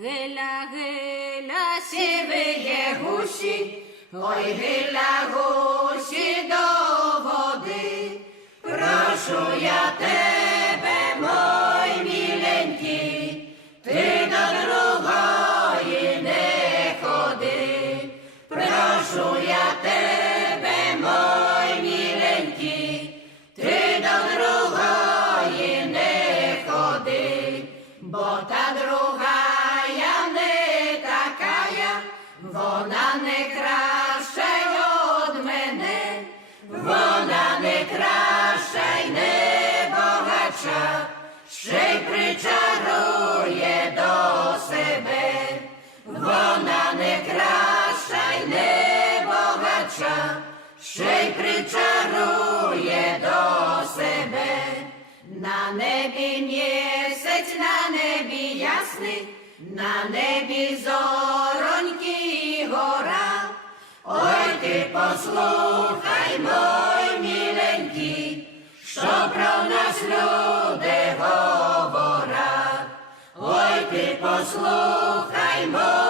гиля, гиля, сівиє гусі, ой, гиля, гусі до води. Прошу я тебе, мой міленький, ти до другої не ходи. Прошу я тебе, мой міленький, ти до другої не ходи, бо та другая не такая, вона не краща од мене, вона не краща й не богача, ще й причарує до себе. Вона не краща й не богача, ще й причарує до себе. На небі місяць, на небі ясний, на небі зороньки гора. Ой, ти послухай, мой міленький, що про нас люди говорять. Ой, ти послухай, мой